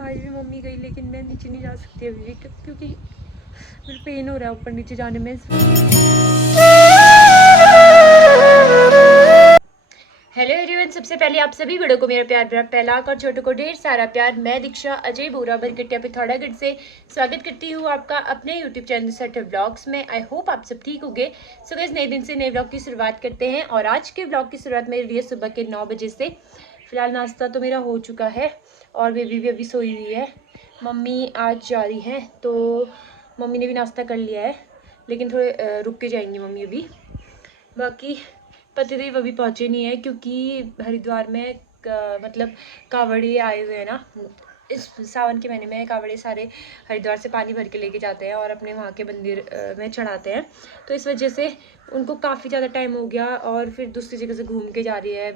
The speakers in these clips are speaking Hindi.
आज भी मम्मी गई लेकिन मैं नीचे नहीं जा सकती अभी भी क्योंकि मेरे पेन हो रहा है ऊपर नीचे जाने में। हेलो एवरीवन, सबसे पहले आप सभी बड़ों को मेरा प्यार भरा पहलाक और छोटों को ढेर सारा प्यार। मैं दीक्षा अजय बोरा बरकटिया पिथौरागढ़ से स्वागत करती हूँ आपका अपने यूट्यूब चैनल सेट व्लॉग्स में। आई होप आप सब ठीक होंगे। सो गाइस, नए दिन से नए व्लॉग की शुरुआत करते हैं और आज के व्लॉग की शुरुआत मेरी रही है सुबह के 9 बजे से। फिलहाल नाश्ता तो मेरा हो चुका है और बेबी भी अभी सोई हुई है। मम्मी आज जा रही हैं तो मम्मी ने भी नाश्ता कर लिया है, लेकिन थोड़े रुक के जाएंगी मम्मी अभी। बाकी पतिदेव अभी पहुँचे नहीं है क्योंकि हरिद्वार में मतलब कावड़े आए हुए हैं ना। इस सावन के महीने में कावड़े सारे हरिद्वार से पानी भर के लेके जाते हैं और अपने वहाँ के मंदिर में चढ़ाते हैं। तो इस वजह से उनको काफ़ी ज़्यादा टाइम हो गया और फिर दूसरी जगह से घूम के जा रही है।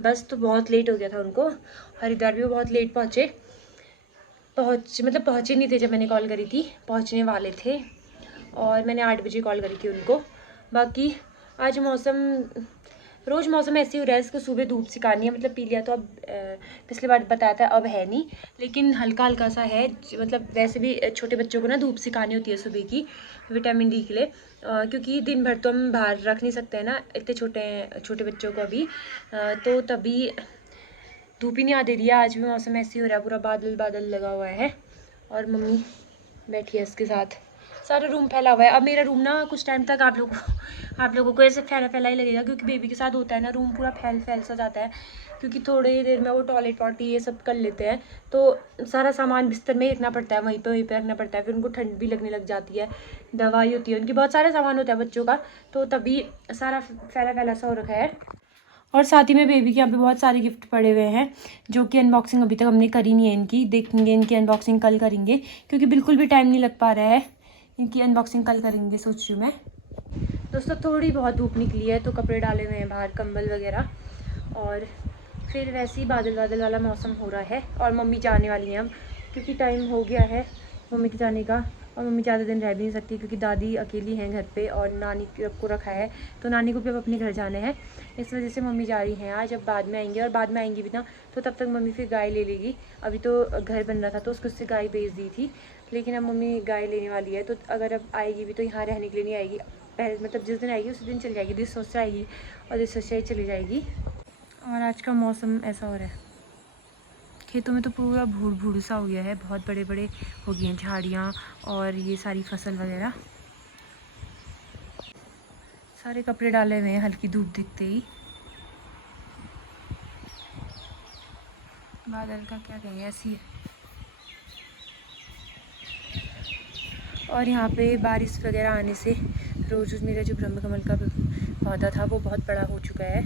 बस तो बहुत लेट हो गया था उनको। हरिद्वार भी वो बहुत लेट पहुँचे। पहुँचे नहीं थे जब मैंने कॉल करी थी, पहुँचने वाले थे और मैंने 8 बजे कॉल करी थी उनको। बाकी आज रोज़ मौसम ऐसे ही हो रहा है। इसको सुबह धूप सिकानी है, मतलब पी लिया तो अब पिछली बार बताया था अब है नहीं, लेकिन हल्का हल्का सा है। मतलब वैसे भी छोटे बच्चों को ना धूप सिकानी होती है सुबह की विटामिन डी के लिए, क्योंकि दिन भर तो हम बाहर रख नहीं सकते हैं ना इतने छोटे बच्चों को अभी। तो तभी धूप ही नहीं आ दे रही है। आज भी मौसम ऐसे ही हो रहा है, पूरा बादल बादल लगा हुआ है और मम्मी बैठी है इसके साथ। सारा रूम फैला हुआ है। अब मेरा रूम ना कुछ टाइम तक आप लोगों को ऐसे फैला फैला ही लगेगा, क्योंकि बेबी के साथ होता है ना, रूम पूरा फैल सा जाता है। क्योंकि थोड़ी देर में वो टॉयलेट पॉटी ये सब कर लेते हैं, तो सारा सामान बिस्तर में ही रखना पड़ता है, वहीं पे रखना पड़ता है। फिर उनको ठंड भी लगने लग जाती है, दवाई होती है उनकी, बहुत सारा सामान होता है बच्चों का, तो तभी सारा फैला सा हो रखा है। और साथ ही में बेबी के यहाँ पे बहुत सारे गिफ्ट पड़े हुए हैं, जो कि अनबॉक्सिंग अभी तक हमने करी नहीं है इनकी। देखेंगे इनकी अनबॉक्सिंग कल करेंगे, क्योंकि बिल्कुल भी टाइम नहीं लग पा रहा है। इनकी अनबॉक्सिंग कल करेंगे सोच रही हूँ मैं। दोस्तों थोड़ी बहुत धूप निकली है तो कपड़े डाले हुए हैं बाहर, कंबल वगैरह, और फिर वैसे ही बादल बादल वाला मौसम हो रहा है। और मम्मी जाने वाली हैं अब, क्योंकि टाइम हो गया है मम्मी के जाने का। और मम्मी ज़्यादा दिन रह भी नहीं सकती क्योंकि दादी अकेली हैं घर पे और नानी को रखा है, तो नानी को भी अब अपने घर जाना है। इस वजह से मम्मी जा रही हैं आज। अब बाद में आएंगे, और बाद में आएंगी भी ना तो तब तक मम्मी फिर गाय ले लेगी। अभी तो घर बन रहा था तो उससे गाय बेच दी थी, लेकिन अब मम्मी गाय लेने वाली है। तो अगर अब आएगी भी तो यहाँ रहने के लिए नहीं आएगी, पहले मतलब जिस दिन आएगी उसी दिन चली जाएगी। दिस सोच आएगी और दिस सोच ही चली जाएगी। और आज का मौसम ऐसा हो रहा है, खेतों में तो पूरा भूड़ सा हो गया है, बहुत बड़े बड़े हो गए हैं झाड़ियाँ और ये सारी फसल वगैरह। सारे कपड़े डाले हुए हैं हल्की धूप दिखते ही। बादल का क्या कहेंगे, ऐसी है। और यहाँ पे बारिश वगैरह आने से रोज़ मेरा जो ब्रह्म कमल का पौधा था वो बहुत बड़ा हो चुका है।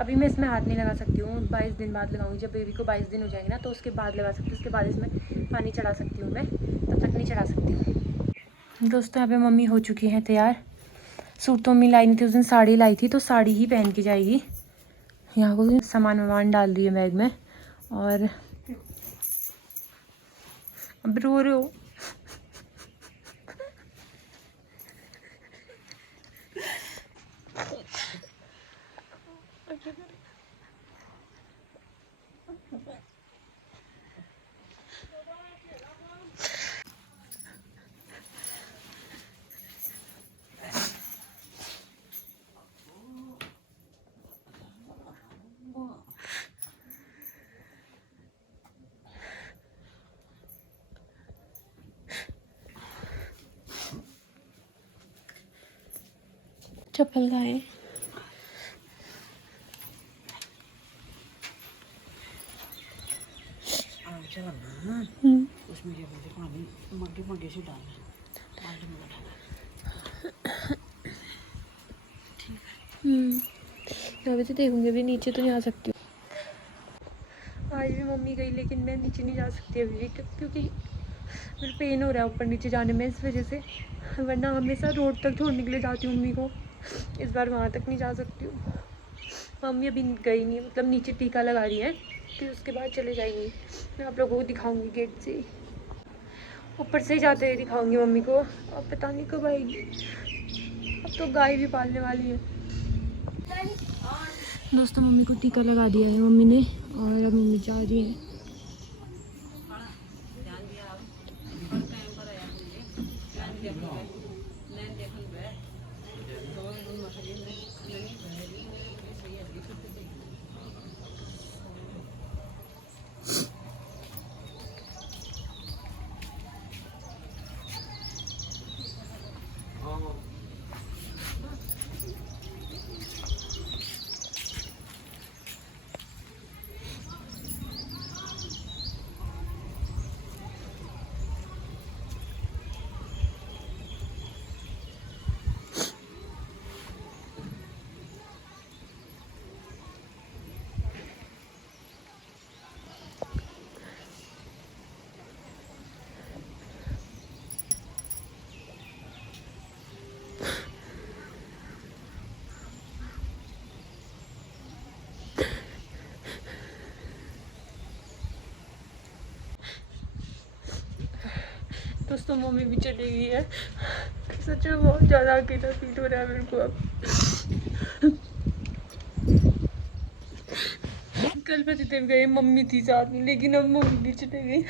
अभी मैं इसमें हाथ नहीं लगा सकती हूँ, 22 दिन बाद लगाऊंगी। जब बेबी को 22 दिन हो जाएंगे ना तो उसके बाद लगा सकती हूँ, उसके बाद इसमें पानी चढ़ा सकती हूँ मैं, तब तक नहीं चढ़ा सकती हूँ। दोस्तों यहाँ पे मम्मी हो चुकी हैं तैयार। सूट तो मम्मी लाई नहीं थी उस दिन, साड़ी लाई थी, तो साड़ी ही पहन के जाएगी। यहाँ को सामान वामान डाल रही है बैग में, और अब रो रहे हो। चप्पल गाए उसमें क्या बोलते पानी मग्गे से डालना, बाल्टी में डालना। अभी तो देखूंगी, अभी नीचे तो नहीं आ सकती हूँ। आज भी मम्मी गई लेकिन मैं नीचे नहीं जा सकती अभी भी क्योंकि मेरे पेन हो रहा है ऊपर नीचे जाने में, इस वजह से। वरना हमेशा रोड तक छोड़ने के लिए जाती हूँ मम्मी को, इस बार वहाँ तक नहीं जा सकती हूँ। मम्मी अभी गई नहीं, मतलब नीचे टीका लगा रही है, फिर उसके बाद चले जाएंगी। मैं आप लोगों को दिखाऊंगी गेट से ही, ऊपर से ही जाते हुए दिखाऊंगी मम्मी को। अब पता नहीं कब आएगी, अब तो गाय भी पालने वाली है। दोस्तों मम्मी को टीका लगा दिया है मम्मी ने, और अब मम्मी जा रही है। दोस्तों मम्मी भी चली गई है। सच में बहुत ज़्यादा अकेला फील हो रहा है मेरे को अब। कल प्रतिदेव गए, मम्मी थी साथ में, लेकिन अब मम्मी भी चली गई।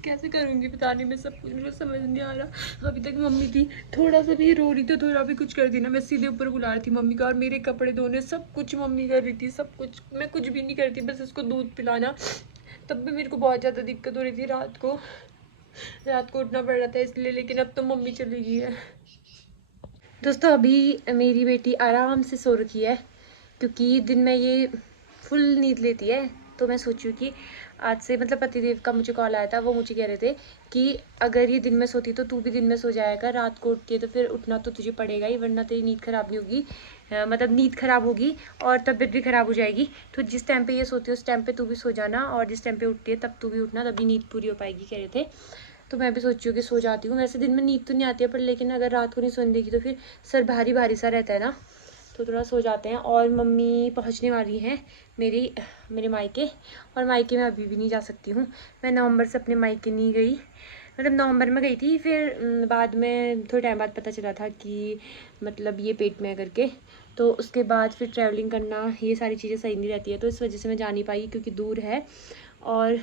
कैसे करूँगी पता नहीं, मैं सब कुछ मुझे समझ नहीं आ रहा। अभी तक मम्मी थी, थोड़ा सा भी रो रही तो थोड़ा भी कुछ कर दी ना, मैं सीधे ऊपर बुला रही थी मम्मी का, और मेरे कपड़े धोने सब कुछ मम्मी कर रही थी, सब कुछ। मैं कुछ भी नहीं करती, बस उसको दूध पिलाना। तब भी मेरे को बहुत ज़्यादा दिक्कत हो रही थी, रात को उठना पड़ रहा था इसलिए। लेकिन अब तो मम्मी चली गई है। दोस्तों अभी मेरी बेटी आराम से सो रखी है, क्योंकि दिन में ये फुल नींद लेती है। तो मैं सोची हूँ कि आज से, मतलब पतिदेव का मुझे कॉल आया था, वो मुझे कह रहे थे कि अगर ये दिन में सोती तो तू भी दिन में सो जाएगा, रात को उठती है तो फिर उठना तो तुझे पड़ेगा ही, वरना तेरी नींद ख़राब नहीं होगी, मतलब नींद ख़राब होगी और तबीयत भी ख़राब हो जाएगी। तो जिस टाइम पे ये सोती है उस टाइम पे तू भी सो जाना, और जिस टाइम पे उठती है तब तू भी उठना, तभी नींद पूरी हो पाएगी, कह रहे थे। तो मैं भी सोची हूँ कि सो जाती हूँ। वैसे दिन में नींद तो नहीं आती है, पर लेकिन अगर रात को नहीं सोने देगी तो फिर सर भारी भारी सा रहता है ना, तो थोड़ा सो जाते हैं। और मम्मी पहुँचने वाली हैं मेरे मायके, और मायके में अभी भी नहीं जा सकती हूँ। मैं नवंबर से अपने मायके नहीं गई, मतलब नवंबर में गई थी, फिर बाद में थोड़े टाइम बाद पता चला था कि मतलब ये पेट में है करके। तो उसके बाद फिर ट्रैवलिंग करना, ये सारी चीज़ें सही नहीं रहती है, तो इस वजह से मैं जा नहीं पाई, क्योंकि दूर है। और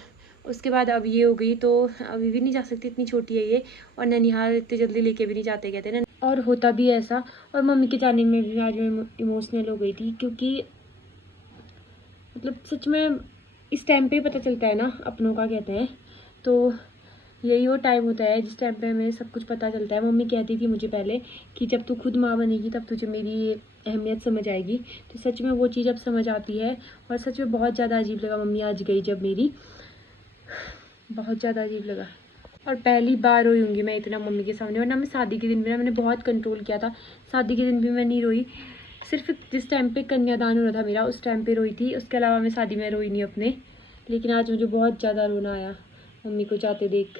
उसके बाद अब ये हो गई, तो अभी भी नहीं जा सकती, इतनी छोटी है ये, और ननिहाल इतनी जल्दी लेके भी नहीं जाते कहते ना। और होता भी ऐसा। और मम्मी के जाने में भी आज मैं इमोशनल हो गई थी, क्योंकि मतलब सच में इस टाइम पे ही पता चलता है ना अपनों का, कहते हैं। तो यही वो टाइम होता है जिस टाइम पे हमें सब कुछ पता चलता है। मम्मी कहती थी मुझे पहले कि जब तू खुद माँ बनेगी तब तुझे मेरी अहमियत समझ आएगी। तो सच में वो चीज़ अब समझ आती है, और सच में बहुत ज़्यादा अजीब लगा मम्मी आज गई जब मेरी, बहुत ज़्यादा अजीब लगा। और पहली बार रोई होंगी मैं इतना मम्मी के सामने, वरना मैं शादी के दिन भी ना, मैंने बहुत कंट्रोल किया था, शादी के दिन भी मैं नहीं रोई। सिर्फ जिस टाइम पे कन्यादान हो रहा था मेरा, उस टाइम पे रोई थी, उसके अलावा मैं शादी में रोई नहीं अपने। लेकिन आज मुझे बहुत ज़्यादा रोना आया मम्मी को जाते देख।